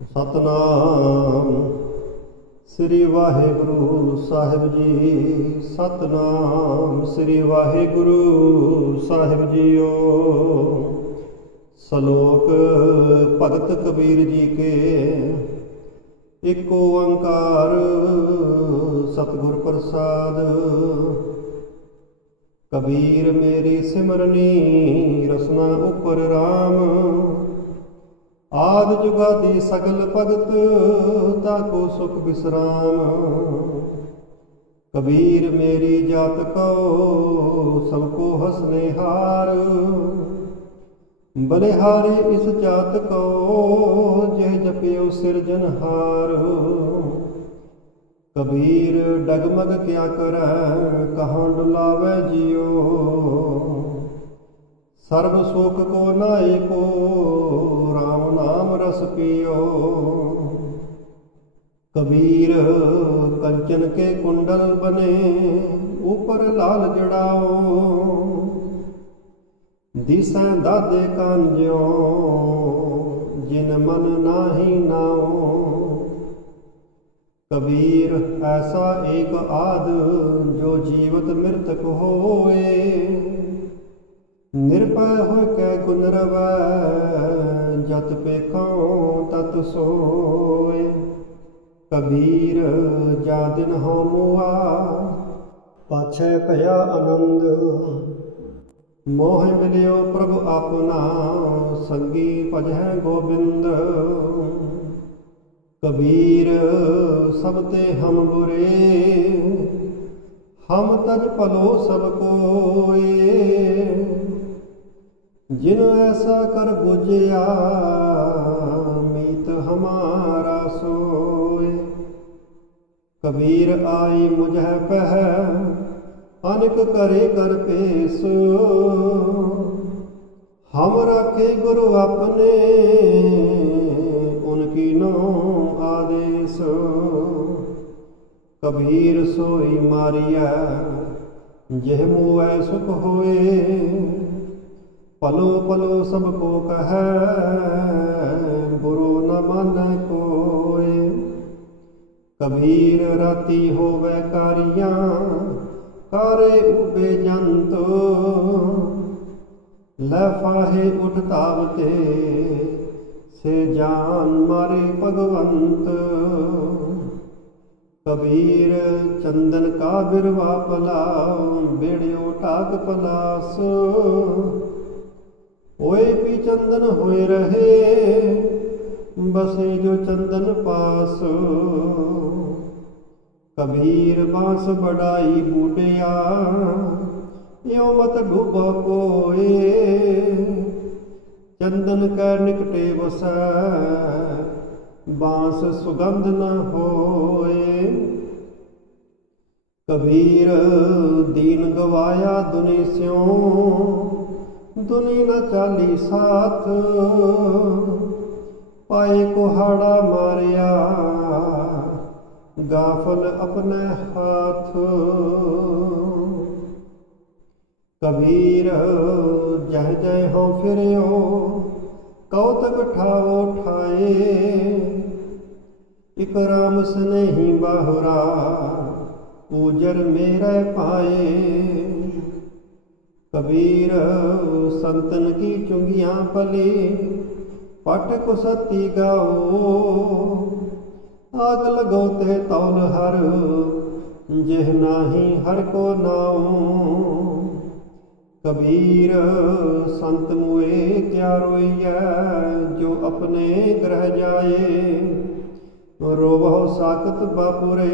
सतनाम श्री वाहिगुरु साहिब जी। सतनाम श्री वाहिगुरु साहिब जीओ। सलोक भगत कबीर जी के। एक ओंकार सतगुर प्रसाद। कबीर मेरी सिमरनी रसना उपर राम। आदि जुगादि सगल भगत ताको सुख विश्राम। कबीर मेरी जात को सबको हंसने हार। बलिहारी इस जात को जय जपियो सिरजनहार। कबीर डगमग क्या करे कहाँ डुलावे जियो। सर्व सुख को नाई को राम नाम रस पियो। कबीर कंचन के कुंडल बने ऊपर लाल जड़ाओ। दिसै दादे कांजो जिन मन नाही नाओ। कबीर ऐसा एक आद जो जीवत मृतक होए। निर्भय हो कै गुण रवै जत पेखों तत सोए। कबीर जा दिन हो मुआ पाछै भया आनंद। मोह मिलियो प्रभु अपना संगी भजै गोबिंद। कबीर सब ते हम बुरे हम तज पलो सब कोए। जिन ऐसा कर बुझिया मीत हमारा सोए। कबीर आई मुझे पह अनक करे कर पेश। हम रखे गुरु अपने उनकी नो आदेश। कबीर सोई मारिया जेह मुए सुख होए। पलो पलो सबको कहे बुरो न मन कोय। कबीर राती होवे कारियां कारे उबे जंत। लफाहे उठ तावते से जान मारे भगवंत। कबीर चंदन का बिरवा पला बेड़ियो टाक पलास। होए भी चंदन होए रहे बसे जो चंदन पास। कबीर बांस बढ़ाई बूढ़िया यो मत डूबा कोए। चंदन कै निकटे बसै बांस सुगंध न होए। कबीर दीन गवाया दुनि स्यों दुनि न चाली साथ। पाए कुहाड़ा मारिया गाफल अपने हाथ। कबीर जह जय हो फिरियो कौतक ठाओ ठाए। इक राम स्नेही बाहुरा पूजर मेरे पाए। कबीर संतन की चुंगियां पली पट कुसती गाओ। आग लगोते तौल हर जेह नाही हर को नाओ। कबीर संत मुए क्या रोइया जो अपने ग्रह जाए। रोवो साकत बापुरे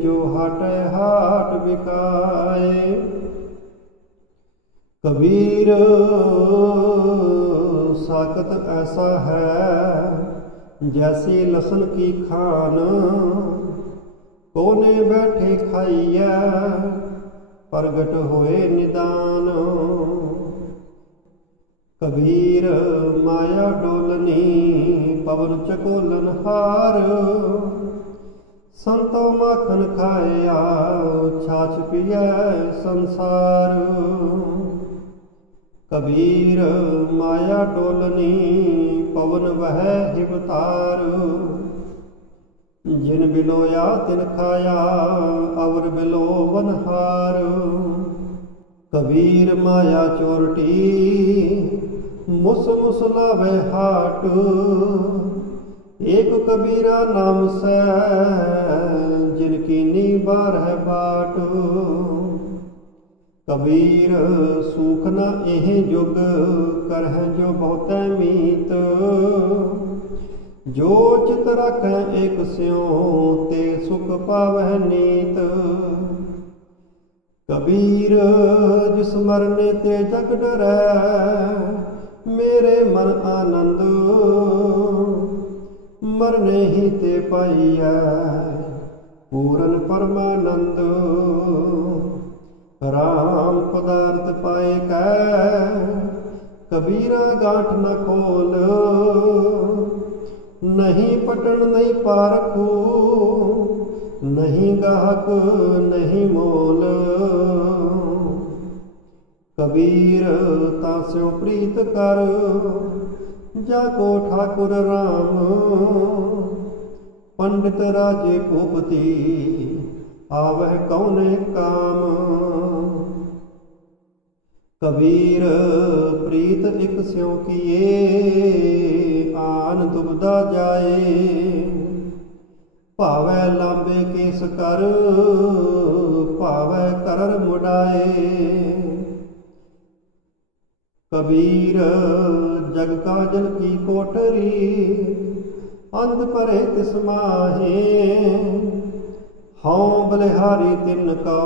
जो हाट हाट बिकाए। कबीर साकत ऐसा है जैसी लसन की खान। कोने बैठे खाइया प्रगट होए निदान। कबीर माया डोलनी पवन चकोलन हार। संतो माखन खाया छाछ पिया संसार। कबीर माया डोलनी पवन यौवन वह हिवतार। जिन बिलोया तिन खाया अवर बिलो वनहार। कबीर माया चोरटी मुस मुस लावे हाट। एक कबीरा नाम से जिनकी नी बारह बाट। कबीर सूख न एह जुग करह जो बहुत मीत। जो चित रख एक स्यों ते सुख पावह नीत। कबीर जिस मरने ते जग डरै मेरे मन आनंद। मरने ही ते पाइया पूरन परमानंद। राम पदार्थ पाए कै कबीरा गांठ न खोल। नहीं पटन नहीं पारखू नहीं गाहक नहीं मोल। कबीर तास्यों प्रीत कर जाको ठाकुर राम। पंडित राजे भूपति आवह कौने काम। कबीर प्रीत एक स्यों किए आन दुबदा जाए। भावै लांबे केस कर भावै करर मुड़ाए। कबीर जग काजल की कोठरी अंध परे तिस माहे। हाँ बलिहारी तिन कौ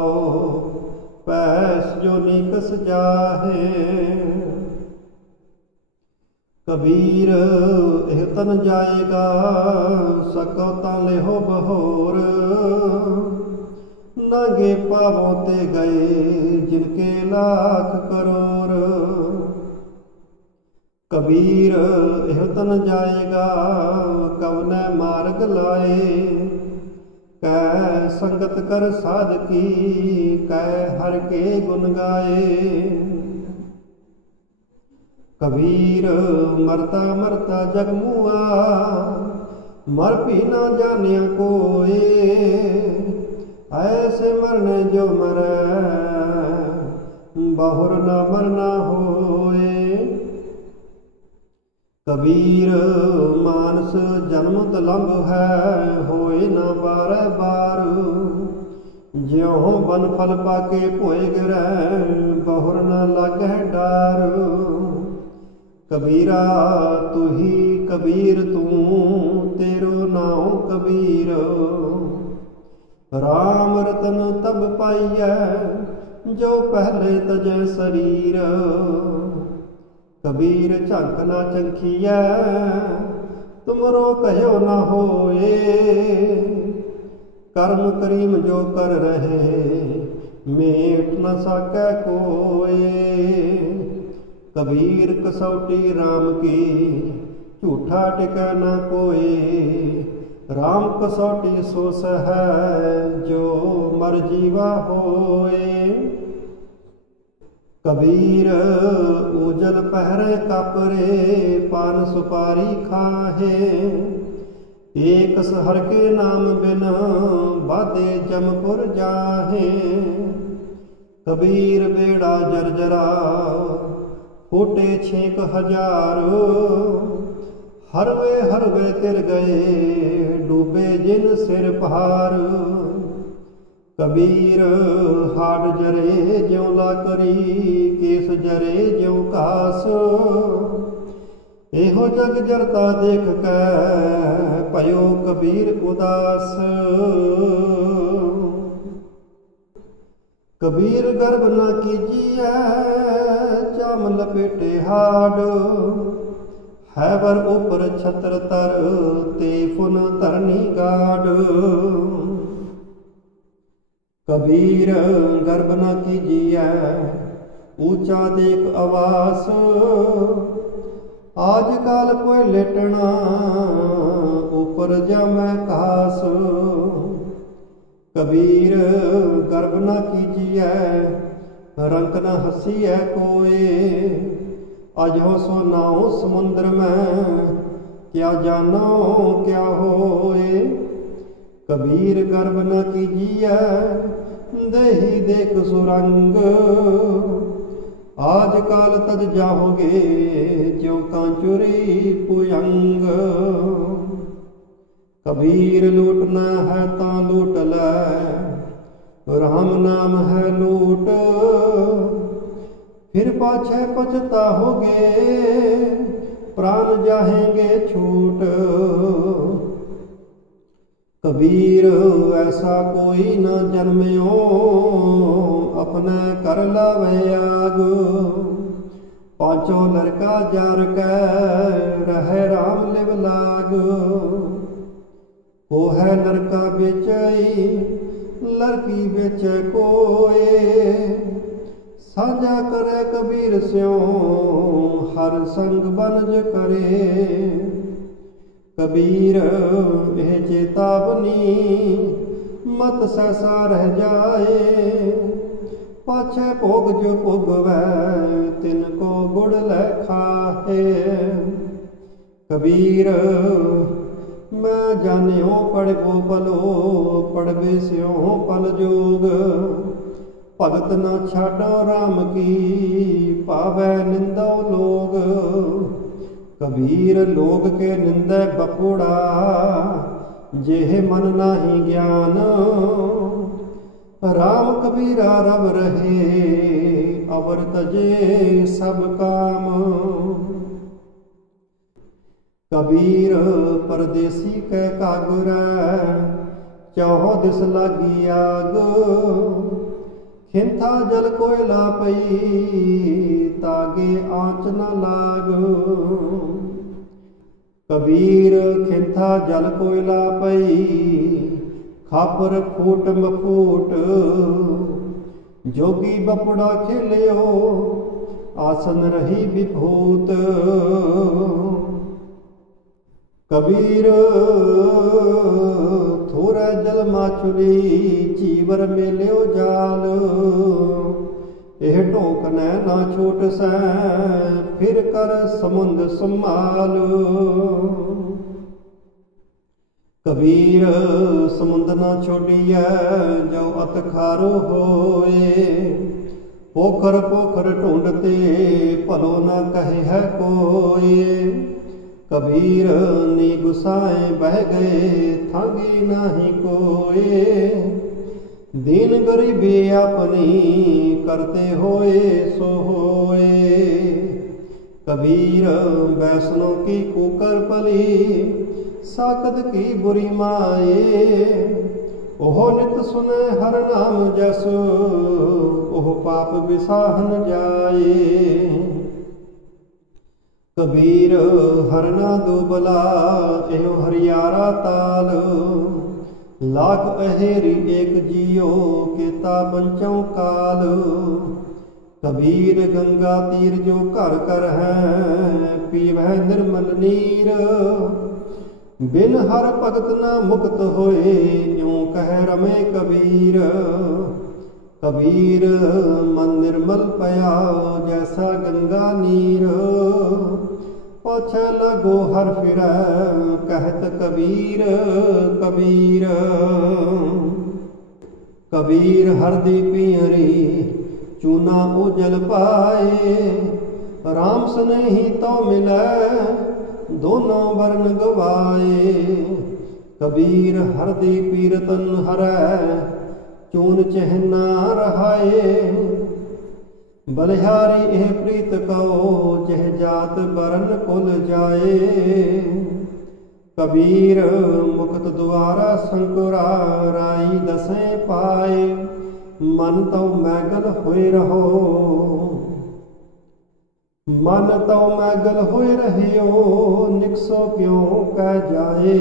पैस जो निकस जाहे। कबीर एह तन जाएगा सको ताले हो बहोर। नागे पावों ते गए जिनके लाख करोड़। कबीर एह तन जाएगा कवने मार्ग लाए। कै संगत कर साधकी कै हर के गुण गाए। कबीर मरता मरता जग मुआ मर भी ना जानिया कोई। ऐसे मरने जो मरै बहुर ना मरना होए। कबीर मानस जन्म तलंब है होए ना बारह बार। ज्यों बन फल पाके भोए गिरै बहुर न लागै डार। कबीरा तू ही कबीर तू तेरो नाम कबीर। राम रतन तब पाइयै जो पहले तजै शरीर। कबीर झंक ना चंखिया तुमरो कहो न होए। कर्म करीम जो कर रहे मेट न सकै कोए। कबीर कसौटी राम की झूठा टिकै न कोई। राम कसौटी सो है जो मर जीवा होए। कबीर उजल पहरे कपरे पान सुपारी खाहे। एक सहर के नाम बिन बादे जमपुर जाहे। कबीर बेड़ा जर्जरा फूटे 6,000। हरवे तिर गए डूबे जिन सिर पहाड़। कबीर हाड जरे ज्यों लाकरी केस जरे ज्यों कास। एहो जग जरता देख कै भयो कबीर उदास। कबीर गर्भ न कीजिए चाम लपेटे हाड। हैबर ऊपर छत्र तर ते फुन तरनी गाड। कबीर गर्भ न कीजिए ऊंचा देख आवास। आजकल कोई लेटना ऊपर जामै कास। कबीर गर्भ न कीजिए रंक न हसीए कोई। अजो सो नाव समुद्र में क्या जानो क्या होए। कबीर गर्भ न कीजिए देही देख सुरंग, आज काल तज जाओगे ज्यों कांचुरी पुयंग। कबीर लूटना है ता लूट लै, राम नाम है लूट, फिर पाछे पछताओगे प्राण जाहेंगे छूट। कबीर ऐसा कोई न जन्म्यो अपने कर लावे आग, पांचों लड़का जार कै रहे राम लिव लाग। को है लड़का बेचई लड़की बेचे कोए, साझा करे कबीर स्यों हर संग बनज करे। कबीर यह चेतावनी मत सहसा रह जाए, पाछे भोग जो भोगवै तिनको गुड़ लै खाए। कबीर मैं जान्यो पढ़बो पलो, पढ़बे स्यों पल जोग। भगत न छाडो राम की पावै निंदो लोग। कबीर लोग के निंदे बपुड़ा, जेह मन नाही ज्ञान। राम कबीरा रब रहे अवर तजे सब काम। कबीर परदेसी कै कागुरै, चौहो दिस लागी आग। खिंथा जल कोयला पई तागे आँच न लाग। कबीर खिंथा जल कोयला पई खापर फूट मफूट। जोगी बपुड़ा खेलियो आसन रही विभूत। कबीर थोड़ा जल माछुली चीवर मेल्यो जाल। यह ढोक न छूट सै फिर कर समुंद संभाल। कबीर समुंद न छोड़िए जो अत खारो होए। पोखर पोखर ढूंढते भलो न कहे है कोई। कबीर नी गुसाए बह गए थांगी नाही कोई। दीन गरीबी अपनी करते होए सो होए। कबीर बैसनों की कुकर पली साकत की बुरी माए। ओह नित सुने हर नाम जस ओह पाप विसाहन जाए। कबीर हरना दुबला एहो हरियारा ताल। लाख अहेरी एक जियो केता पंचों काल। कबीर गंगा तीर जो घर कर है पीवह निर्मल नीर। बिन हर भगत न मुक्त होए यूं कह रमे कबीर। कबीर मन निर्मल पया जैसा गंगा नीर। पाछे लगो हर फिर कहत कबीर कबीर। कबीर हरदी पियरी चूना उजल पाए। राम स्नेही तो मिलै दोनों वर्ण गवाए। कबीर हरदी पीर तन हरै चून चहना रहाए। बलिहारी एह प्रीत कहो जह जात बरन कुल जाए। कबीर मुक्त द्वारा संकुरा राई दसें पाए। मन तो मैगल होए रहो मन तो मैगल होए रहियो निकसो क्यों कह जाए।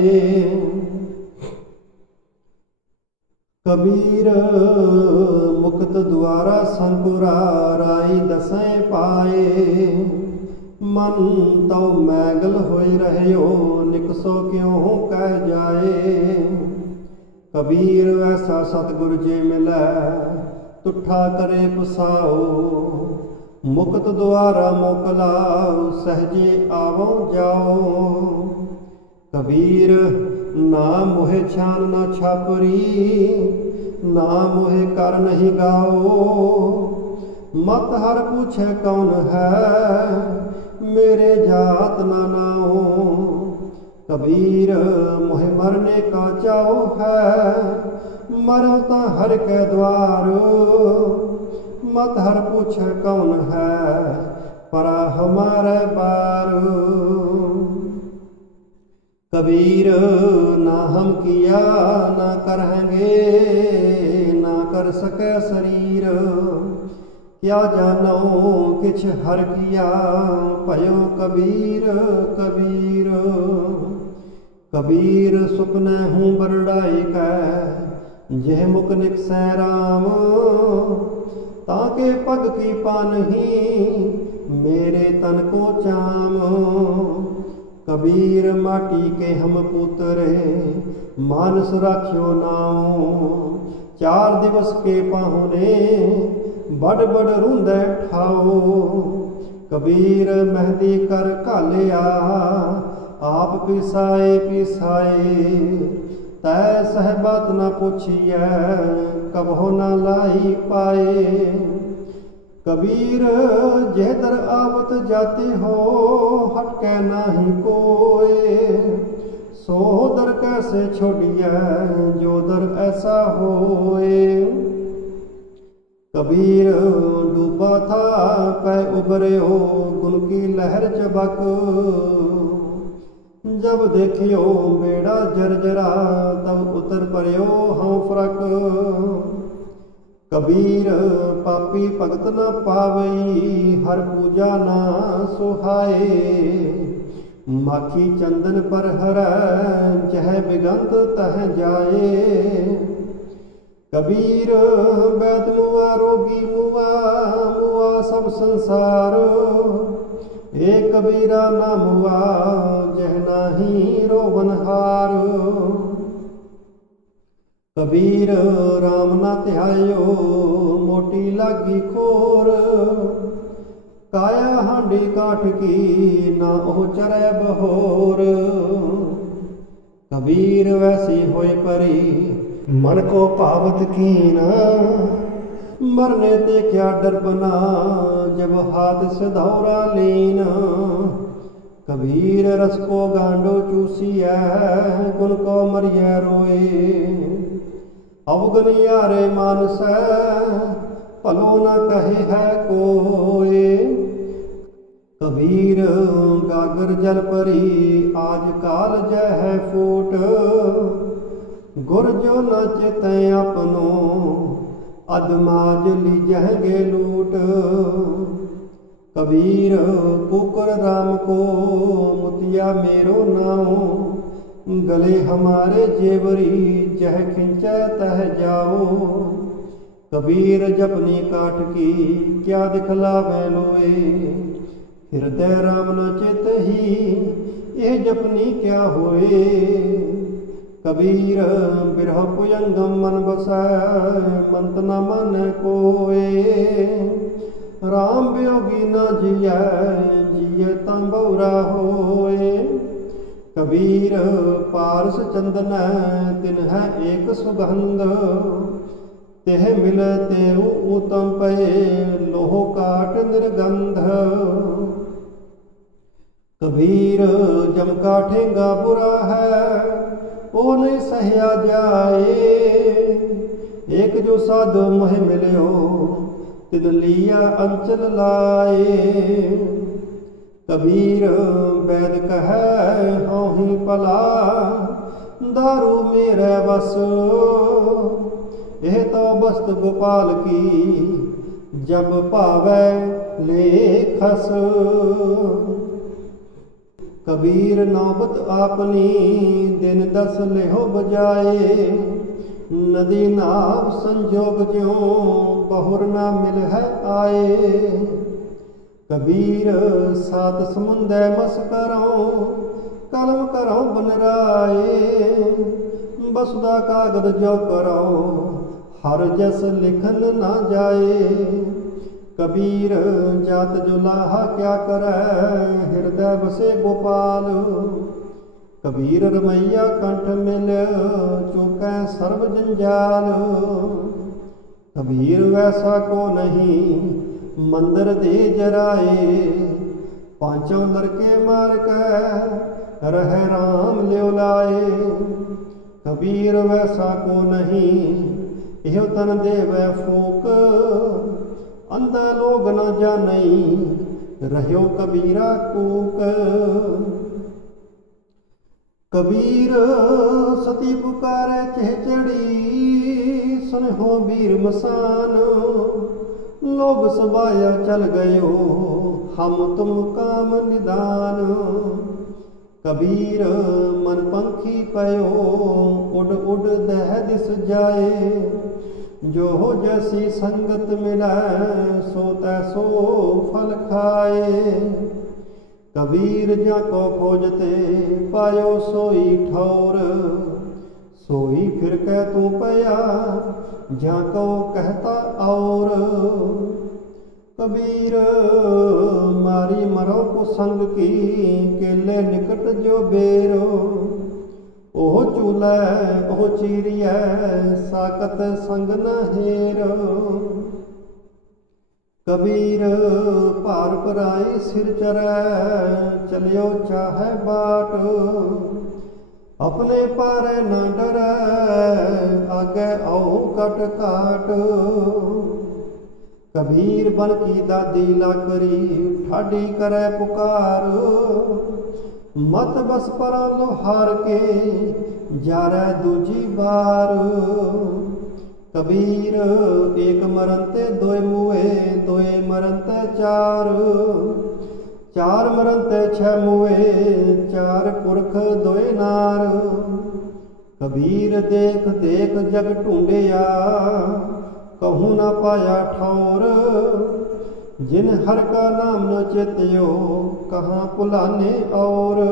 कबीर मुक्त द्वारा संकुरा राई दसें पाए। मन तो मैगल होए रहियो निकसो क्यों कह जाए। कबीर ऐसा सतगुर जे मिलै तुठा करे पुसाओ। मुक्त द्वारा मोकलाओ सहजे आवो जाओ। कबीर ना मोहे छान ना छापरी, ना मोहे कर नहीं गाओ। मत हर पूछे कौन है, मेरे जात ना नाओ। कबीर मोहे मरने का चाओ है, मरो ता हर के द्वार। मत हर पूछे कौन है, परा हमारे पार। कबीर ना हम किया ना करेंगे, ना कर सके शरीर। क्या जानो किछ हर किया, पयो कबीर कबीर। कबीर सुपने हूँ बरड़ाई कै, जेह मुक निकसै राम। ताके पग की पानही, मेरे तन को चाम। कबीर माटी के हम पुतरे, मानस राख्यो नाओ। 4 दिवस के पाहुने, बड़ बड़ रूंदे ठाओ। कबीर मेहंदी कर घालिया, आप पिसाए पिसाए। तै सहबत न पूछिए, कबहो न लाई पाए। कबीर जेदर आवत जाते हो, हटके नहीं कोय। सो दर कैसे छोड़िए, जो दर ऐसा होए। कबीर डूबा था पै उबरे हो, गुन की लहर चबक। जब देखियो बेड़ा जर्जरा, तब उतर पर्यो हाँ फरक। कबीर पापी भगत न पावई, हर पूजा ना सुहाए। माखी चंदन पर हरै, जह बिगंत तह जाए। कबीर वैद मुआ रोगी मुआ, मुआ सब संसार। एक कबीरा ना मुआ, जह नाही रोवनहार। कबीर राम ना ध्यायो, मोटी लागी खोर। काया हांडी काठ की, ना ओ चरै बहोर। कबीर वैसी होय परी, मन को पावत कीन। मरने ते क्या डर बना, जब हाथ से दौरा लीन। कबीर रस को गांडो चूसिया, गुन को मरिया रोए। अवगन यारे मानस, भलो न कहे है कोय। कबीर गागर जल परी, आज काल जह फूट। गुर जो न चेतै अपनो, अदमाज लीजहगे लूट। कबीर कुकर राम को, मुतिया मेरो नाओ। गले हमारे जेवरी, जह खिंचै तह जाओ। कबीर जपनी काठ की, क्या दिखलावे लोए। हृदय राम न चित ही, ये जपनी क्या होए। कबीर बिरह पुयंगम मन बसै, मंत न मन कोय। राम वियोगी न जियै, जियै तां बौरा होए। कबीर पारस चंदन, तिन है एक सुगंध। तेह मिल तेरु उत्तम पए, लोह काट निर्गंध। कबीर जम काठेंगा बुरा है, ओ नहीं सहया जाए। एक जो साधु मोह मिलियो, तिन लिया अंचल लाए। कबीर वैद कहे हाँ ही पला, दारू मेरे बस। यह तो बस्त गोपाल की, जब पावे ले खस। कबीर नौबत आपनी, दिन 10 लेहो बजाए। नदी नाव संजोग ज्यों, बहुर ना मिल है आए। कबीर 7 समुंदे मस करो, कलम करो बनराए। बसुदा कागद जो करो, हर जस लिखन ना जाए। कबीर जात जुलाहा क्या करे, हृदय बसे गोपाल। कबीर रमैया कंठ मिल चूकै सर्व जंजाल। कबीर वैसा को नहीं मंदिर दे जराए, पांचों लड़के मार कर रहे राम ल्यो लाए। कबीर वैसा को नहीं यो तन देवे फूक, अंधा लोग न जानई रह्यो कबीरा कूक। कबीर सती पुकारे चहचड़ी, सुनहो वीर मसान। लोग सबाया चल गयो हम तुम काम निदान। कबीर मन पंखी पयो उड़ उड़ दह दिस जाए। जो जैसी संगत मिलै सो तैसो फल खाए। कबीर जाको खोजते पायो सोई ठौर, सोई फिर कह तू पया जाको कहता और। कबीर मारी मरो कुसंग की केले निकट जो बेरो। ओह चूलै ओह चीरिया साकत संग न हेरो। कबीर पार पराई सिर चरै चलियो चाहे बाट। अपने पारे न डरै आगे आओ कट काट। कबीर बन की दादी लाकरी ठाडी करे पुकार। मत बस पर लोहार के जारै दूजी बार। कबीर एक मरन ते दोए मुए, दोए मरन ते चार। चार मरन ते छह मुए, चार पुरख दोए नार। कबीर देख देख जग ढूंढिया कहूँ न पाया ठौर। जिन हर का नाम न चेत्यो कहाँ पुलाने और।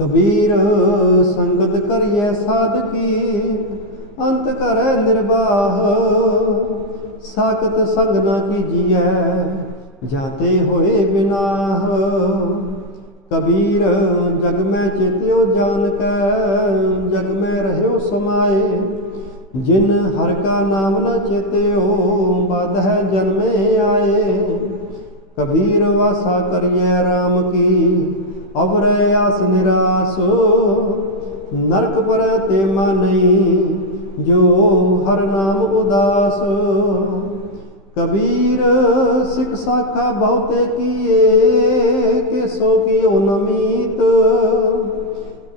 कबीर संगत करिए साधकी अंत करे निर्वाह। साकत संग न कीजिए जाते होए बिनाह। कबीर जग में चेत्यो जान कर जग में रहो समाए। जिन हर का नाम न चेत्यो बाध जन्मे आए। कबीर वासा करिए राम की अवरे आस निरास। नरक पर ते नहीं जो हर नाम उदास। कबीर सिख साखा बहुते किए के सो कियो नमीत।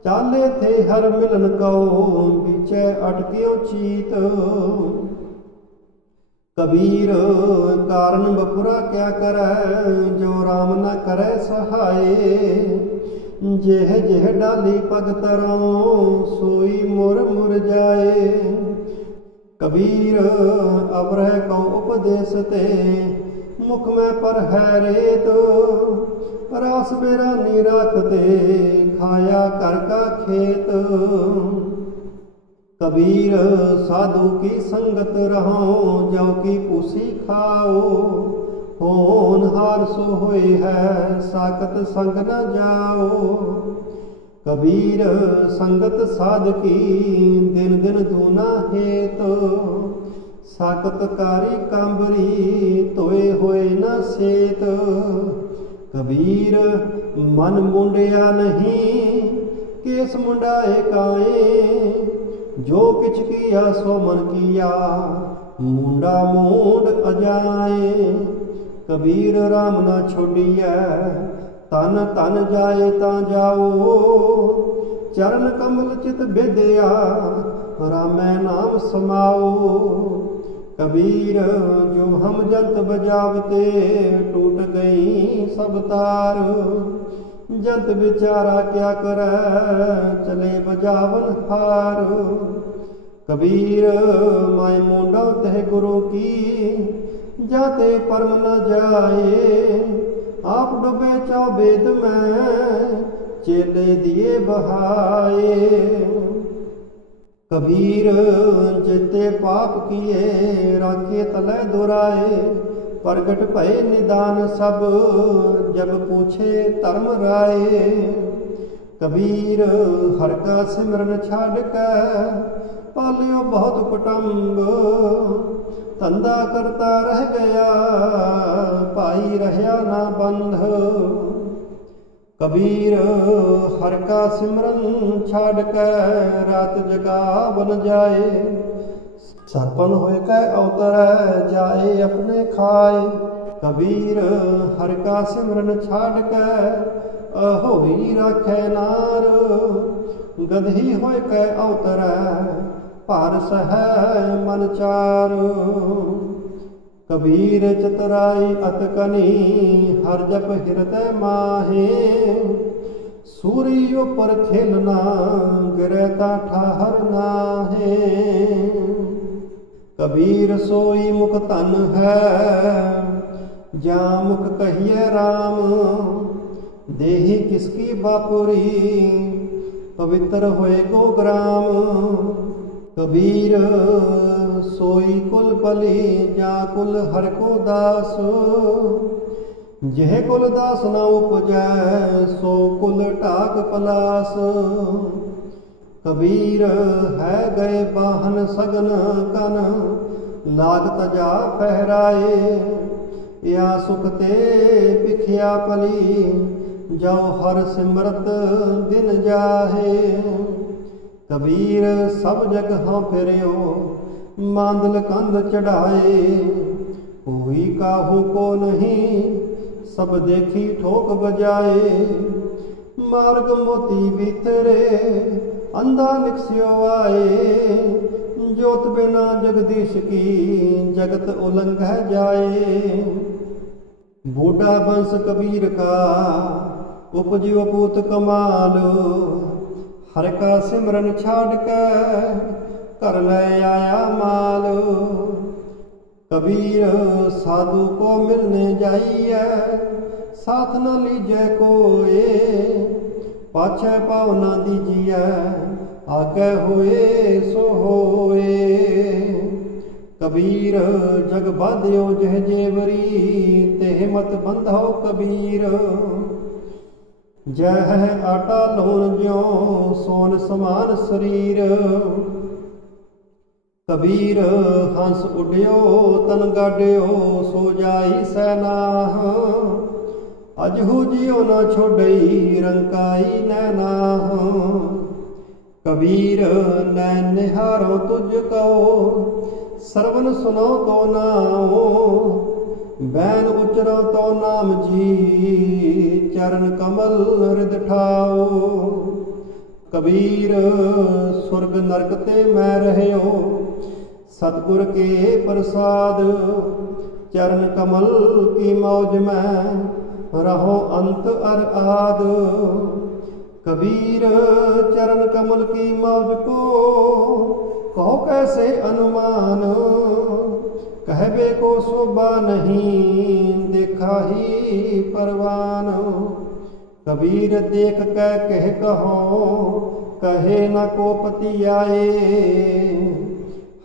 चाले थे हर मिलन कहो बीचे अटक्यो चीत। कबीर कारण बपुरा क्या करे जो राम न करे सहाय। जेह जेह डाली पग तरों सोई मुर मुर जाए। कबीर अबरह को उपदेश ते मुख में पर है रेत। रास मेरा नी राखते खाया कर का खेत। कबीर साधु की संगत रहो जो की पूसी खाओ। होनहार सो होए है साकत संग न जाओ। कबीर संगत साध की दिन दिन दूना हेत। साकत कारी कांबरी तोए होए न सेत। कबीर मन मुंडिया नहीं केस मुंडाए काए। जो किछ किया सो मन किया मुंडा मूंड अजाए। कबीर राम ना छोड़िए तन तन जाए ता जाओ। चरण कमल चित विद्या रामै नाम समाओ। कबीर जो हम जंत बजावते टूट गई सब तार। जंत बेचारा क्या करे चले बजावन हार। कबीर माय मुंडा तह गुरु की जाते परम न जाए। आप डूबे चौबेद में चेले दिए बहाए। कबीर जिते पाप किए राखे तले दुराए। प्रगट भय निदान सब, जब पूछे धर्म राय। कबीर हर का सिमरन छाड़ कै, पालियो बहुत कुटुंब। धंधा करता रह गया, पाई रहया ना बंध। कबीर हर का सिमरन छाड़ कै, रात जगा बन जाए। सरपन होए कै अवतर, जाए अपने खाए। कबीर हर का सिमरन छाड़ कै, होई राखै नार। गधी होए कै अवतर, भार सह मन चार। कबीर चतुराई अत कनी, हर जप हिरदय माहे। सूरी ऊपर खेलना, गिरै ता ठाहर नाहे। कबीर सोई मुख धन है, जा मुख कहिए राम। देहि किसकी बापुरी, पवित्र होए गो ग्राम। कबीर सोई कुल पली, जा कुल हर को दास। जेह कुल दास न उपजै, सो कुल टाक पलास। कबीर है गए बाहन सगन कन, लाग तजा फहराए। या सुख ते पिखिया पली, जो हर सिमरत दिन जाहे। कबीर सब जगह फिरियो, मांदल कंध चढ़ाए। कोई काहू को नहीं, सब देखी ठोक बजाए। मार्ग मोती भीतरे, अंधा निकस्यो आए। जोत बिना जगदीश की, जगत उलंघ जाए। बूढ़ा बंश कबीर का, उपजियो पूत कमाल। हर का सिमरन छाड़ के, कर ले आया माल। कबीर साधु को मिलने जाइए, साथ न लीजिए कोई। पाछे पाव न दीजिए, आगे होए सो होए। कबीर जग बांध्यो जह जेवरी, तेह मत बंधो कबीर। जह आटा लोन ज्यो, सोन समान शरीर। कबीर हंस उड्यो, तन गाड्यो, सो जाई सैनाह। अजहू जियो न छोड़ई, रंकाई नैनाह। कबीर नैन निहारो तुझ कहो, सरवन सुनो तो नाओ। बैन उचरो तो नाम जी, चरण कमल हृद ठाओ। कबीर स्वर्ग नरक ते मैं रह्यो, सतगुर के प्रसाद। चरण कमल की मौज में, रहो अंत अर आद। कबीर चरण कमल की मौज को, कहो कैसे अनुमान। कहबे को शोभा नहीं, देखा ही परवान। कबीर देख के कह कहो, कहे न को पति आए।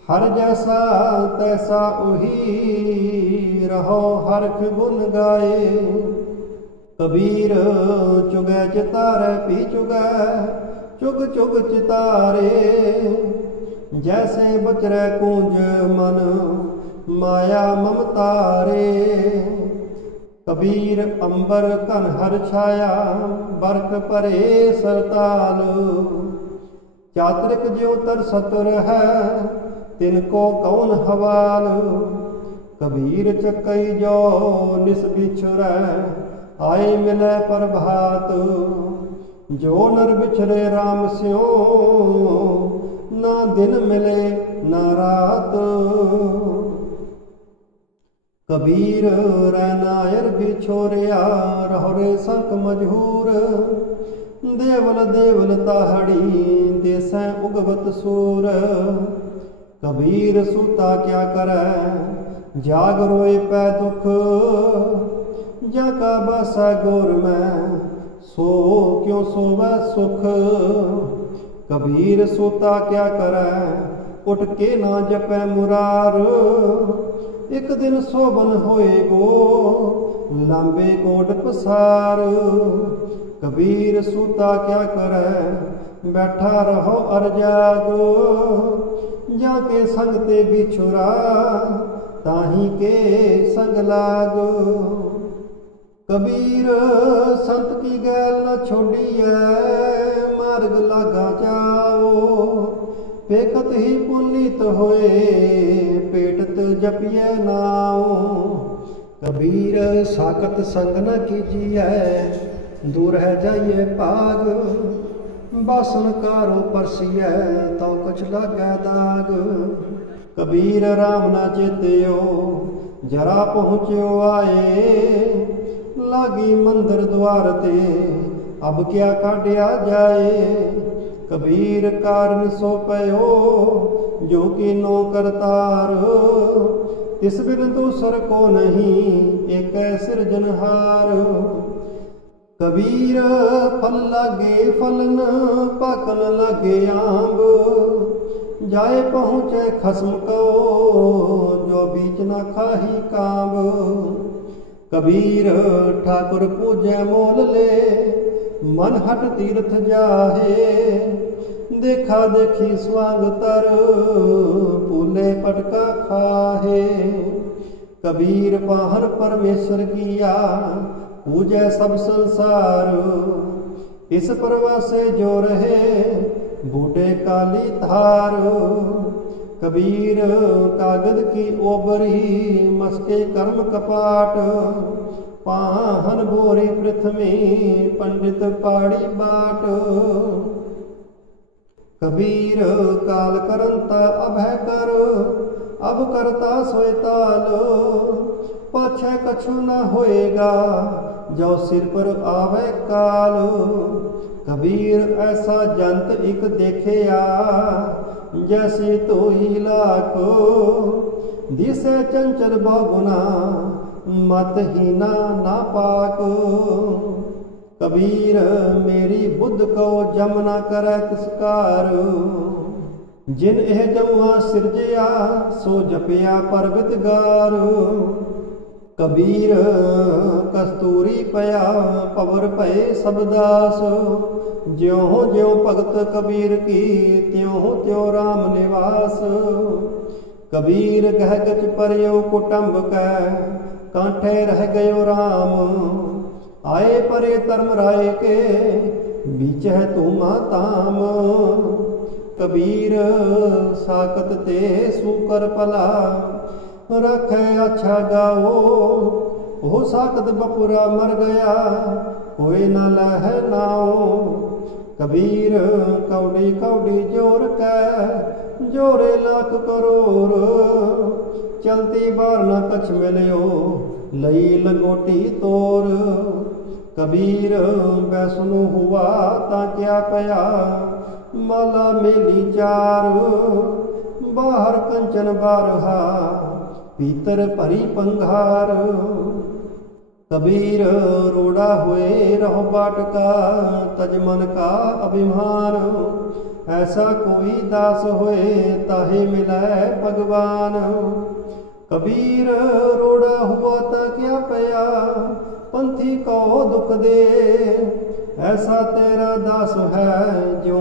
हर जैसा तैसा उही, रहो हरख गुन गाए। कबीर चुगै चितारे पी चुगै, चुग चुग चितारे। जैसे बचरै कूंज मन, माया ममतारे। कबीर अंबर कन हर छाया, बरख परे सरताल। चातरिक ज्यों तरसत है, तिनको कौन हवाल। कबीर चकई जो निस बिछुरै, आए मिले प्रभात। जो नर बिछड़े राम स्यों, ना दिन मिले ना रात। कबीर रैनायर बिछोरिया, रहोरे संक मजहूर। देवल देवल ताहड़ी, देसै उगवत सूर। कबीर सूता क्या करे, जाग रोए पै दुख। जाका बासा गोर में, सो क्यों सोवै सुख। कबीर सोता क्या करे, उठ के ना जपै मुरार। एक दिन सोबन होए गो लांबे कोट पसार। कबीर सूता क्या करे बैठा रहो अर जागो, जाके संग ते बिछुरा ताही के संग लागो। कबीर संत की गैल न छोड़िए मार्ग लागा जाओ, पेकत ही पुनीत होए पेटत जपिए नाओ। कबीर साकत संग न कीजिए दूर है जाइए पाग, बासन कारो परसिए तो कुछ लगे दाग। कबीर राम न चेत्यो जरा पहुँच्यो आए, लागी मंदिर द्वार ते अब क्या काटिया जाए। कबीर कारण सो पयो जो कि नो करतार, इस बिन दूसर को नहीं एक सिरजनहार। कबीर फल लागे फलन पाकन लागे आंब, जाए पहुँचे खसम को जो बीच न खाही कांब। कबीर ठाकुर पूजे मोल ले मन हट तीर्थ जाहे, देखा देखी स्वांग तर फूले पटका खाहे। कबीर पाहन परमेश्वर किया पूजे सब संसार, इस परवासे जो रहे बूटे काली धार। कबीर कागद की ओबरी मस्के कर्म कपाट, पाहन बोरी पृथ्वी पंडित पाड़ी बाट। कबीर काल करंता अभय कर अब करता सोयतालो, पाछे कछु न होएगा जो सिर पर आवे कालो। कबीर ऐसा जंत एक देखिया जैसे तो ही लाखो, दिसे चंचल बहुगुना मत हीना ना पाको। कबीर मेरी बुद्ध को जम न करे तिस्कार, जिन एह जमुआ सिरजया सो जपिया पर्वत गार। कबीर कस्तूरी पया पवर पए सबदास, ज्यों ज्यों भगत कबीर की त्यों त्यों राम निवास। कबीर गह गच परयो कुटुंब कै कांठे रह गयो राम, आए परे धर्म राय के बीच है तुमा ताम। कबीर साकत ते सुकर पला रखे अच्छा गाओ, हो साकत बपुरा मर गया कोई न लह नाओ। कबीर कौड़ी कौड़ी जोर कै जोरे लाख करोड़, चलती बार न कछ मिलियो लई लंगोटी तोर। कबीर बैसनु हुआ ता क्या पया माला मेली चार, बाहर कंचन बारहा भीतर भरी पंघार। कबीर रोड़ा हुए रहो बाट का तज मन का अभिमान, ऐसा कोई दास होए ताहे मिले भगवान। कबीर रोड़ा हुआ ता क्या पया पंथी को दुख दे, ऐसा तेरा दास है जो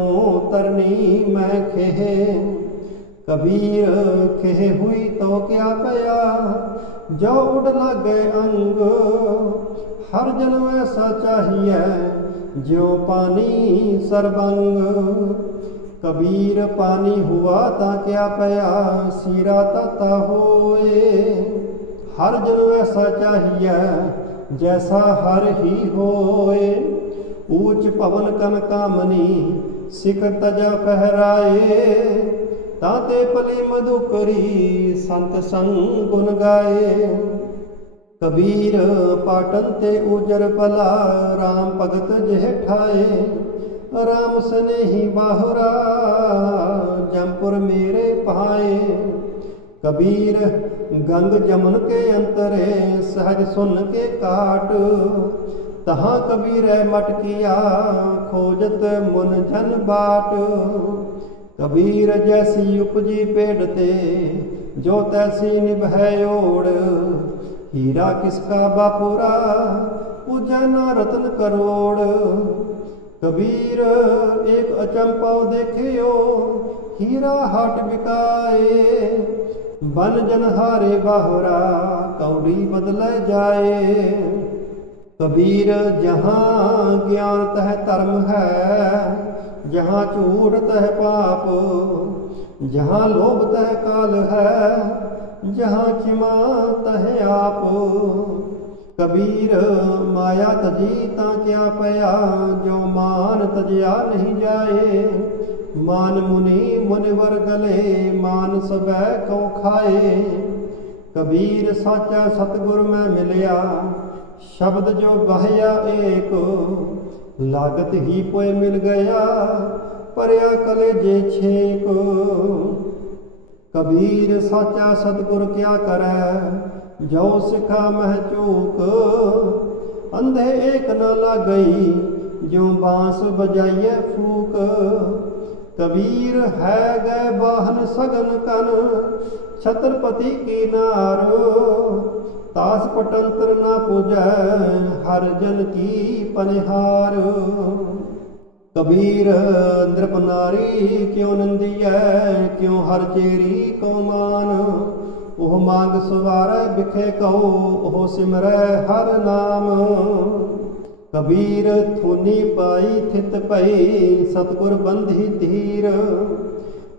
तरनी मैं खेहे। कबीर खेहे हुई तो क्या पया जो उड़ लगे अंग, हर जन्म ऐसा चाहिए जो पानी सरबंग। कबीर पानी हुआ ता क्या पया सीरा ताता होए, हर जन्म ऐसा चाहिए जैसा हर ही होए। ऊंच पवन कन कामनी शिखर तजा फहराए, ताते पली मधुकरी संत संग गुन गाए। कबीर पाटन ते उजर पला राम भगत जेह ठाए, राम स्नेही बाहुरा जमपुर मेरे पाए। कबीर गंग जमुन के अंतरे सहज सुन के काट, तहाँ कबीर मट किया खोजत मुन जन बाट। कबीर जैसी उपजी पेड़ ते जो तैसी निभै ओढ़। हीरा किसका बापुरा, पूजै न रत्न करोड़। कबीर एक अचंपाव देखियो, हीरा हाट बिकाए। बन जन हारे बाहुरा, कौड़ी बदलै जाए। कबीर जहाँ ज्ञान तह धर्म है, जहाँ झूठ तह पाप। जहाँ लोभ तह काल है, जहाँ क्षमा तह आप। कबीर माया तजी ता क्या पया, जो मान तजया नहीं जाए। मान मुनि मुनिवर गले, मान सबै को खाए। कबीर साचा सतगुर में मिलया, शब्द जो बहया एक। लागत ही पोए मिल गया, परया कलेजे छेक। कबीर साचा सतगुर क्या करे, जो सिखा मह चूक। अंधे एक न लागई, जो बांस बजाइए फूक। कबीर है गए बाहन सगन कन, छत्रपति की नार। तास पटंत्र न पूजै, हर जन की पनिहार। कबीर नृप नारी क्यों नंदियै, क्यों हर चेरी को मान। ओह मांग सवारै बिखे कहो, ओह सिमरै हर नाम। कबीर थूनी पाई थित पई, सतगुर बंधी धीर।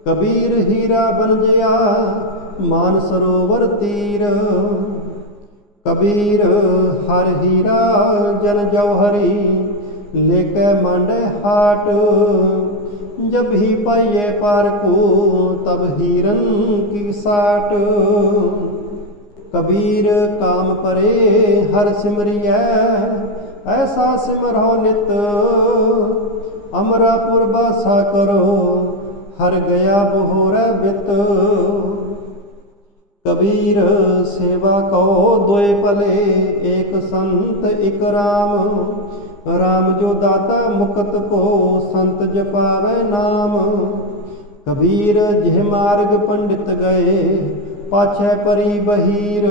कबीर हीरा बन गया, मान सरोवर तीर। कबीर हर हीरा जन जौहरी, लेके मांडे हाट। जब ही पाइये पार को, तब हीरन की साट। कबीर काम परे हर सिमरियै, ऐसा सिमरो नित। अमरापुर बासा करो, हर गया बोहरे बित। कबीर सेवा को दोए पले, एक संत एक राम। राम जो दाता मुक्त को, संत जपावे नाम। कबीर जिह मार्ग पंडित गए, पाछे परी बहीर।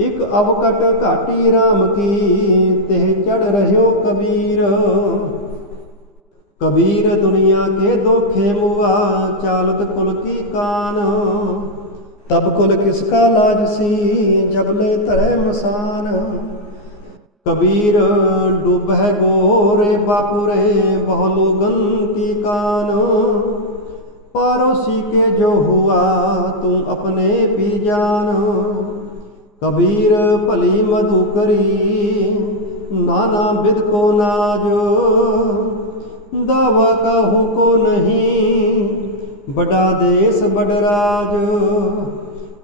एक अवकट घाटी राम की, तेह चढ़ रह्यो कबीर। कबीर दुनिया के दोखे मुआ, चालत कुल की कान। तब कुल किसका लाज सी, जब ले तरे मसान। कबीर डूबह गोरे बापुरे, बहु लोगन की कान। पड़ोसी के जो हुआ, तुम अपने भी जान। कबीर भली मधु करी, नाना बिद को नाज। दावा काहू को नहीं, बड़ा देश बड़ राज।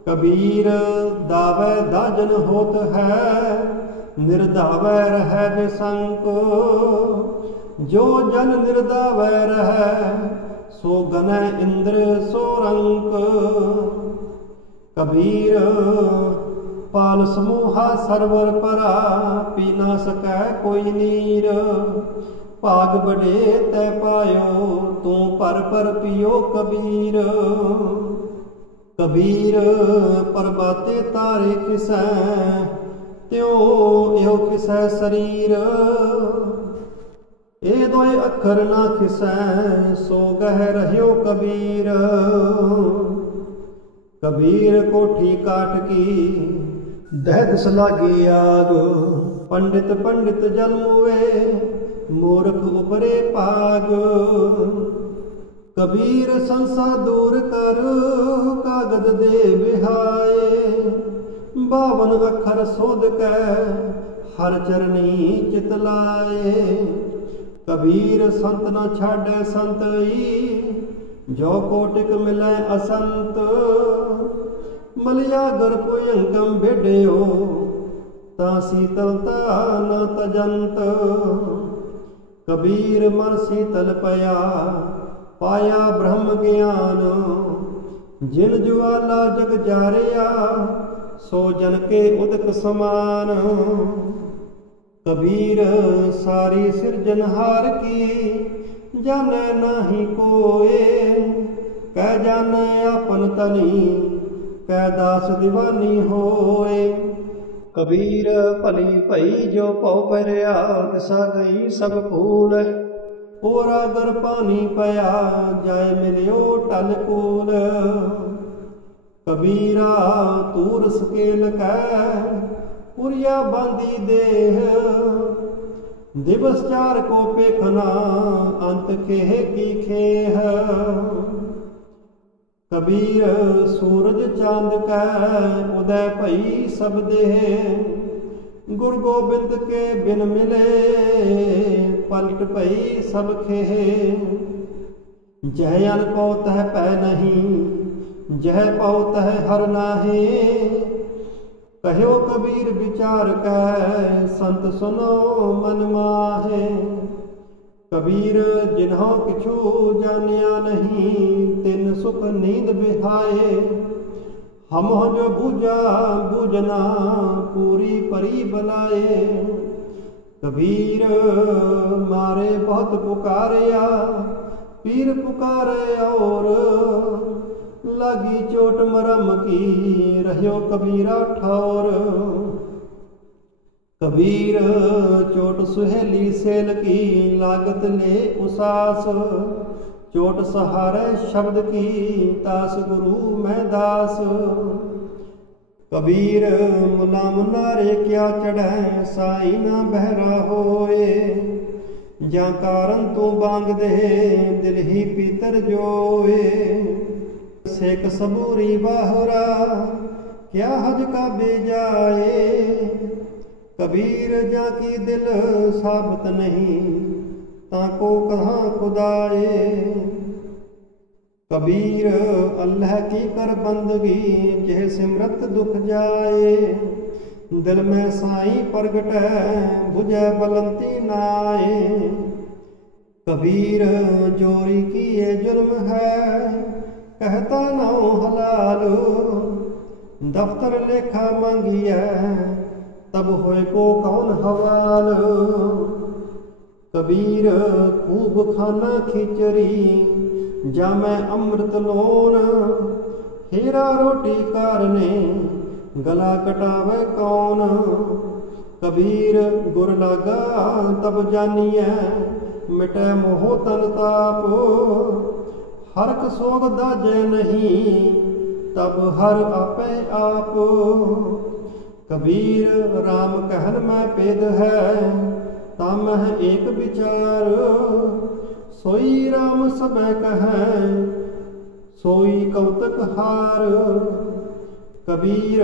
कबीर दावे दाजन होत है, निर्दावै रह बेसंक। जो जन निर्दावै रह, सो गन इंद्र सो रंक। कबीर पाल समूहा सरवर परा, पी ना सकै कोई नीर। भाग बड़े तै पायो, तू पर पियो कबीर। कबीर परबाते तारे किसै, त्यों यो किसै शरीर। ए दोए अखर ना खिसै, सो गह रह्यो कबीर। कबीर कोठी काट की, दहदस लागी आग। पंडित पंडित जल मुए, मूर्ख उपरे पाग। कबीर संसा दूर कर, कागज दे बिहाए। 52 अखर सोध कै, हर चरनी चित लाए। कबीर संत न छाड़े संतई, जो कोटिक मिलै असंत। मलिया गर पुयंकम भेड्यो, ता शीतलता न तजंत। कबीर मन शीतल पया, पाया ब्रह्म ज्ञान। जिन ज्वाला जग जारिया, सो जन के उदक समान। कबीर सारी सिरजनहार की, जाने नाही कोए। कह जाने अपन तनी, कै दास दीवानी होए। कबीर भली भई जो पौ परिया, दिसा गई सब फूल। और अगर पानी पया, जाए मिलियो टल कूल। कबीरा तूर सकेल कै, पुरिया बांधी देह। दिवस चार को पेखना, अंत खेह की खेह। कबीर सूरज चांद कै, उदय भई सब देह। गुरु गोबिंद के बिन मिले, पलट भई सब खेह। जह अन पौ तह पै नहीं, जह पौ तह हर नाहे। कहो कबीर विचार कै, संत सुनो मन माहे। कबीर जिन्हों किछु जानिया नहीं, तिन सुख नींद बिहाए। हम जो बूझा बूझना, पूरी परी बनाए। कबीर मारे बहुत पुकारिया, पीर पुकारे और। लागी चोट मरम की, रह्यो कबीरा ठौर। कबीर चोट सुहेली सेल की, लागत ले उसास। चोट सहारे शब्द की, तास गुरु मैं दास। कबीर मुना मुनारे क्या चढ़ै, साई ना बहरा होए। जा कारण तू बांग दे, दिल ही पीतर जोए। सेक सबूरी बाहुरा, क्या हज का बेजाए। कबीर जाकी दिल साबत नहीं, ताको कहाँ खुदाए। कबीर अल्लाह की कर बंदगी, जेह सिमरत दुख जाए। दिल में साईं प्रगट बुझे बलंती नाए। कबीर जोरी की ये जुल्म है, कहता नाउ हलाल। दफ्तर लेखा मांगिया, तब होए को कौन हवाल। कबीर खूब खाना खिचड़ी, जामै अमृत लोन। हीरा रोटी कारने, गला कटावे कौन। कबीर गुर लागा तब जानिए, मिटे मोह तन ताप। हरक सोग दाजे नहीं, तब हर आपे आप। कबीर राम कहन में पेद है, तामह एक विचार। सोई राम समय कहे, सोई कौतक हार। कबीर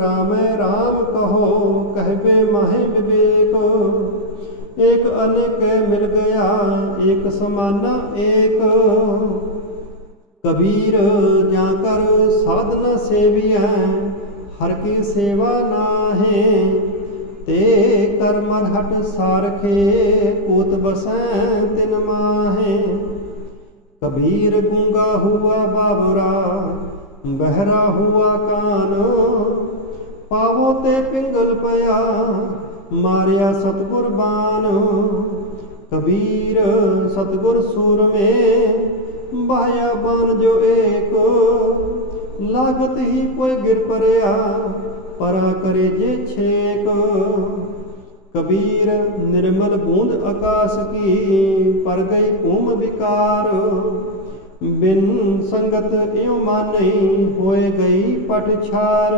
राम राम कहो, कहबे माहे विवेक। एक अनेक मिल गया, एक समाना एक। कबीर जाकर साधना सेविया, हर की सेवा नाहे। ते कर मरहट सारखे, पूत बसें तिन माहे। कबीर गूंगा हुआ बाबरा, बहरा हुआ कान। पावो ते पिंगल पया, मारिया सतगुर बान। कबीर सतगुर सूर में, बाया बान जो एक। लागत ही कोई गिर परया, परा करे जे छेक। कबीर निर्मल बूंद आकाश की, पर गई भूम विकार। बिन संगत एवं मानई, होए गई पट छार।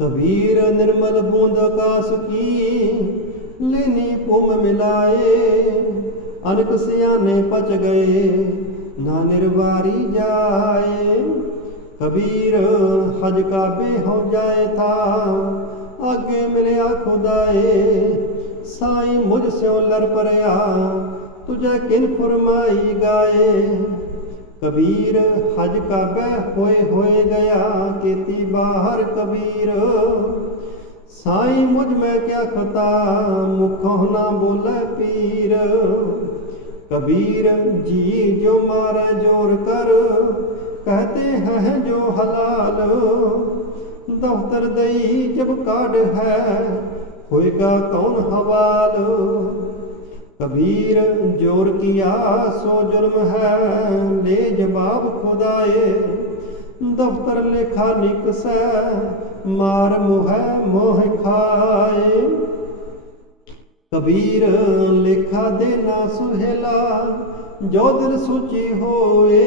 कबीर निर्मल बूंद आकाश की, लेनी भूम मिलाए। अनक सियाने पच गए, ना निर्वारी जाए। कबीर हज का बे हो जाए था, आगे मिले खुदाए। साई मुझ से लड़ परया, तुझे किन फरमाई गाए। कबीर हज का बे होए गया, केती बाहर कबीर। साई मुझ में क्या खता, मुखों ना बोले पीर। कबीर जी जो मारे जोर कर, कहते हैं जो हलाल। दफ्तर दई जब काट है, होएगा कौन हवाल। कबीर जोर किया सो जुर्म है, ले जवाब खुदाए। दफ्तर लेखा निकसै, मार मुहै मोह खाए। कबीर लेखा देना सुहेला, जो दिल सोची होए।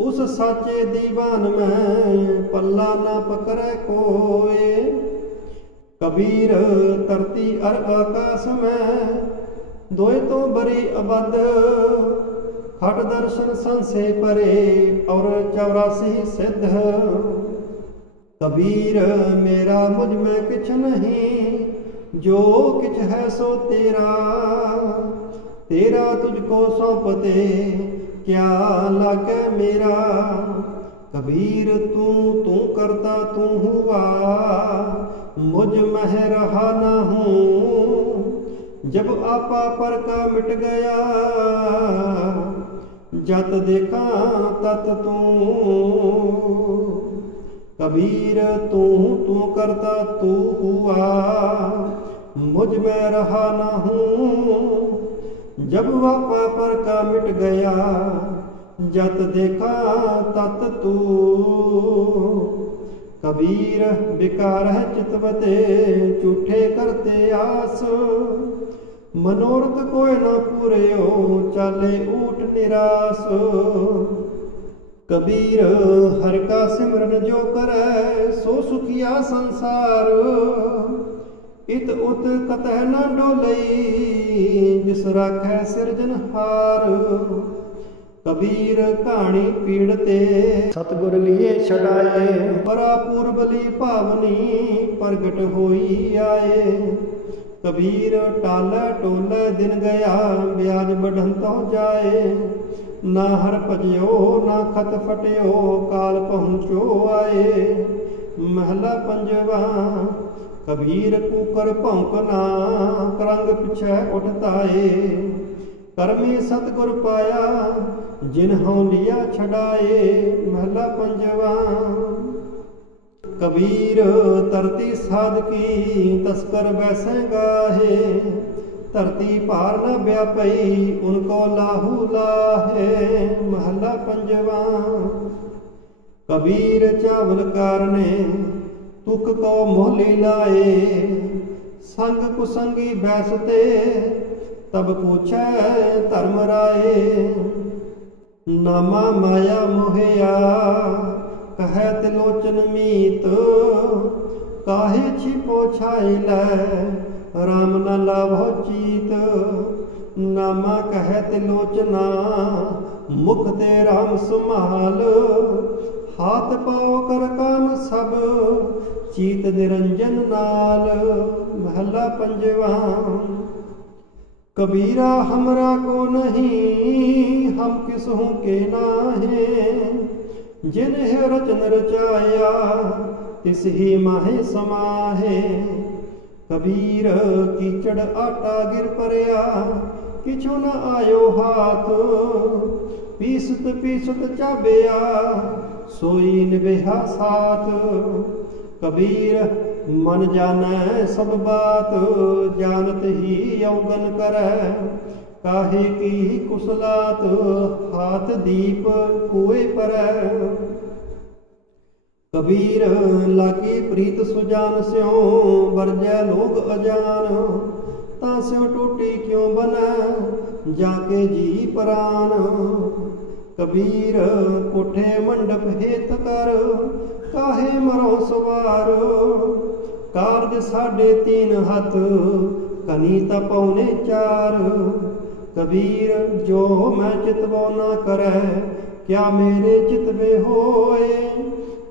उस साचे दीवान में पल्ला ना पकड़े कोए। कबीर धरती अर आकाश में दोए तो बड़ी अबद, खट दर्शन संसे परे और 84 सिद्ध। कबीर मेरा मुझ में किछ नहीं, जो किछ है सो तेरा। तेरा तुझको सौंपते क्या लागे मेरा। कबीर तू करता तू हुआ, मुझ में रहा ना हूँ। जब आपा पर का मिट गया, जत देखा तत तू। कबीर तू करता तू हुआ, मुझ में रहा ना हूँ। जब आपा पर का मिट गया, जत देखा तत तू। कबीर विकार है चितवते, झूठे करते आस। मनोरथ कोई न पूरे हो, चाले ऊट निराश। कबीर हर का सिमरन जो करे, सो सुखिया संसार। इत उत कतह न डोलई, जिस राखै सिरजनहार। कबीर कहानी पीड़ते, सतगुर लिए छड़ाए। परा पूर्वली पावनी, प्रगट होई आए। कबीर टाले टोले दिन गया, ब्याज बढ़न तो जाए। ना हर भजियो ना खत फटियो, काल पहुँचो आए। महला पंजवा। कबीर कूकर भौंकना, करंग पिछे उठताए। करमी सतगुर पाया, जिन्हों लिया छड़ाए। महला पंजवा। कबीर तरती साधकी, तस्कर वैसे गाहे। धरती पार न व्यापई, उनको लाहू लाहे। महला पंजवा। कबीर चावल कारने, तुक को मोहली लाए। संग कुसंगी बैसते, तब पूछे धर्म राए। नामा माया मोहया, कहे तिलोचन मीत। काहे छिपो छाइलै, राम न लाभो चीत। नामा कहे तिलोचना, मुख ते राम सुमाल। हाथ पाओ कर काम सब, चीत निरंजन नाल। महला पंजवा। कबीरा हमरा को नहीं, हम किसहु के नाहे। जिन्हें रचन रचाया, तिस ही माहे समाहे। कबीर कीचड़ आटा गिर परया, किछु न आयो हाथ। पीसत पीसत चाबेया, सोई निभेहा साथ। कबीर मन जानै सब बात, जानत ही अवगन करੈ। काहे की कुशलात, हाथ दीप कुए परੈ। कबीर लागी प्रीत सुजान स्यों, बरजै लोग अजान। तास्यों टूटी क्यों बनै, जाके जी प्राण। कबीर कोठे मंडप हेत कर, काहे मरो सवार। कारज 3.5 हथ, कनी त पौने 4। कबीर जो मैं चितवो न करੈ, क्या मेरे चितवे होए।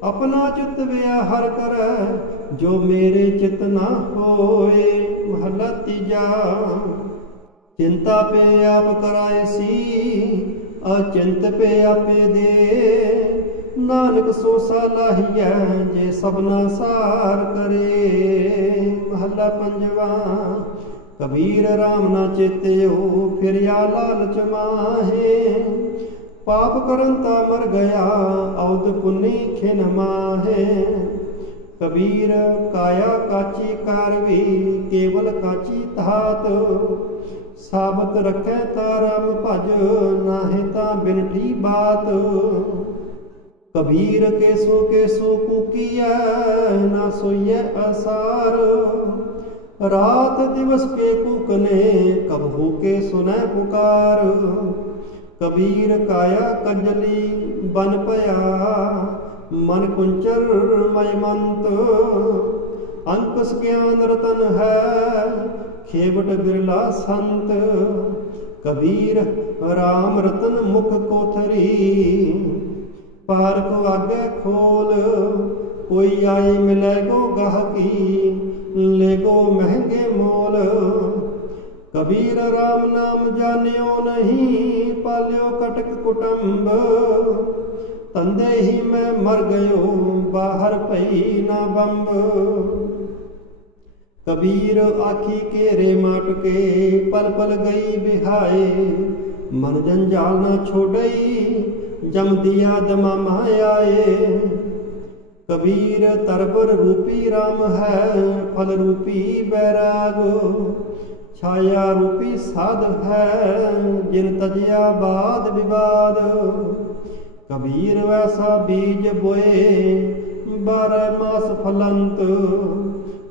अपना चितवे हर करੈ, जो मेरे चित न होए। महला तीजा। चिंता पे आप करायसी, अचिंत पे आपे दे। नानक सो सालाहिया, जे सबना सार करे। महला पंजवा। कबीर राम ना चेत्यो, फिरिया लालच माहे। पाप करंता मर गया, औद पुन्नी खिन माहे। कबीर काया काची कारवी, केवल काची धात। साबत रखै ता राम भज, नाहि ता बिनठी बात। कबीर केसो कुकिया ना सोइए असार। रात दिवस के कुकने कबहू के सुनै पुकार। कबीर काया कजली बन पया मन कुंचर मयमंत। अंकुश ज्ञान रतन है खेवट बिरला संत। कबीर राम रतन मुख कोथरी पार को आगे खोल। कोई आई मिले गो गाहकी ले गो महंगे मोल। कबीर राम नाम जानियो नहीं पालियो कटक कुटुंब। तंदे ही मैं मर गयो बाहर पई ना बंब। कबीर आखी के रे माट के पल पल गई बिहाए। मन जंजाल न छोड़ई जम दिया दमा मायाए। कबीर तरबर रूपी राम है फल रूपी बैराग। छाया रूपी साध है जिन तजिया बाद विवाद। कबीर वैसा बीज बोए 12 मास फलंत।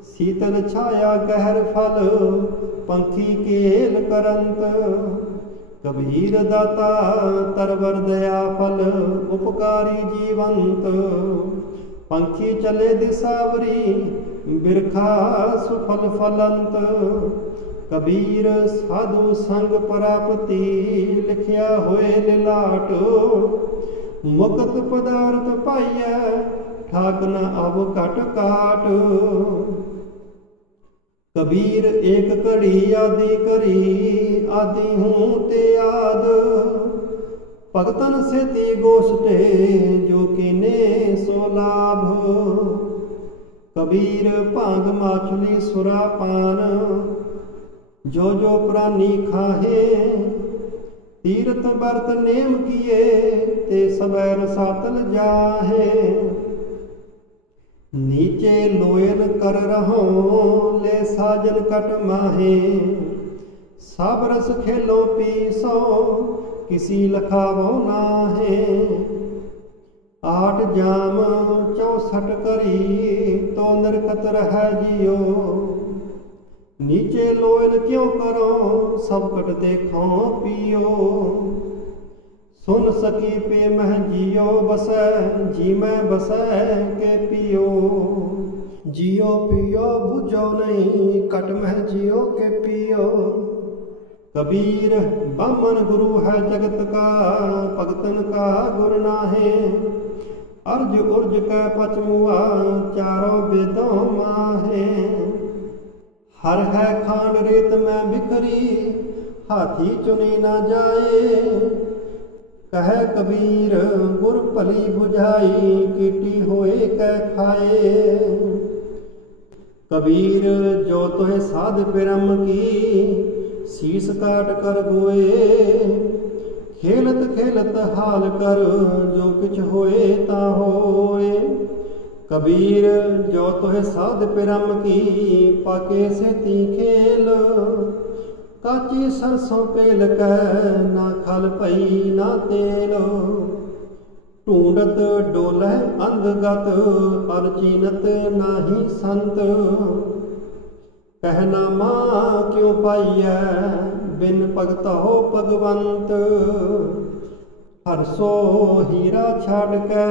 शीतल छाया गहर फल पंखी केल करंत। कबीर दाता तरवर दया फल उपकारी जीवंत। पंखी चले दिसावरी बिरखा सुफल फलंत। कबीर साधु संग प्राप्ति लिखिया होए लिलाट। मुक्त पदार्थ पाइया ठाक न अब कट काट। कबीर एक कड़ी आदि करी आदि हूँ ते आद। भगतन से ती गोष्ठे जो किने सो लाभ। कबीर भांग माछली सुरा पान जो प्राणी खाहे। तीर्थ बरत नेम किए ते सबैर सातल जाहे। नीचे लोयन कर रहो ले साजन कट माहे। सब रस खेलो पीसो किसी लखावो नाहे। 8 जाम 64 करी तो नरकत रह जियो। नीचे लोयन क्यों करो सब कट देखो पियो। सुन सकी पे मह जियो बसै जी मैं बसै के पियो। जियो पियो बुझो नहीं कट मह जियो के पियो। कबीर बामन गुरु है जगत का भगतन का गुर नाहे। अर्ज उर्ज का पचमुआ चारों वेदों माहे। हर है खांड रेत में बिखरी हाथी चुनी ना जाए। कह कबीर गुर भली बुझाई कीटी होए कह खाए। कबीर जो तोहे साध ब्रह्म की शीस काट कर गोए। खेलत खेलत हाल कर जो किछ होए ता होए। कबीर जो तोहे साध ब्रह्म की पाके से ती खेल। काची सरसों पेल कह ना खल पई ना तेल। ढूंढत डोलह अंधगत अलचीनत नाही संत। कहना माँ क्यों पाइय बिन भगत हो भगवंत। हरसो हीरा छाड़ के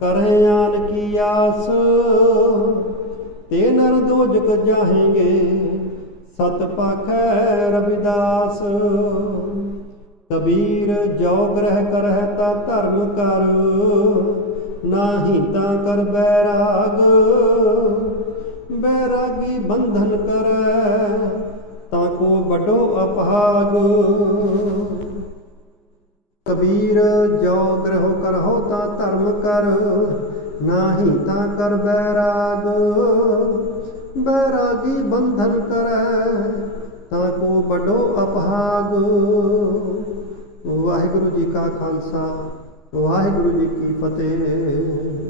करें आन की आस। ते नर दोजक जाएंगे सत पाखै रविदास। कबीर जो ग्रह करह ता धर्म कर। नाही ता कर बैराग। बैरागी बंधन कर ताको बड़ो अभाग। कबीर जो ग्रह करहो ता धर्म कर। नाही ता कर बैराग। बैरागी बंधन कर ताको बड़ो अभाग। वाहिगुरु जी का खालसा वाहिगुरु जी की फतेह।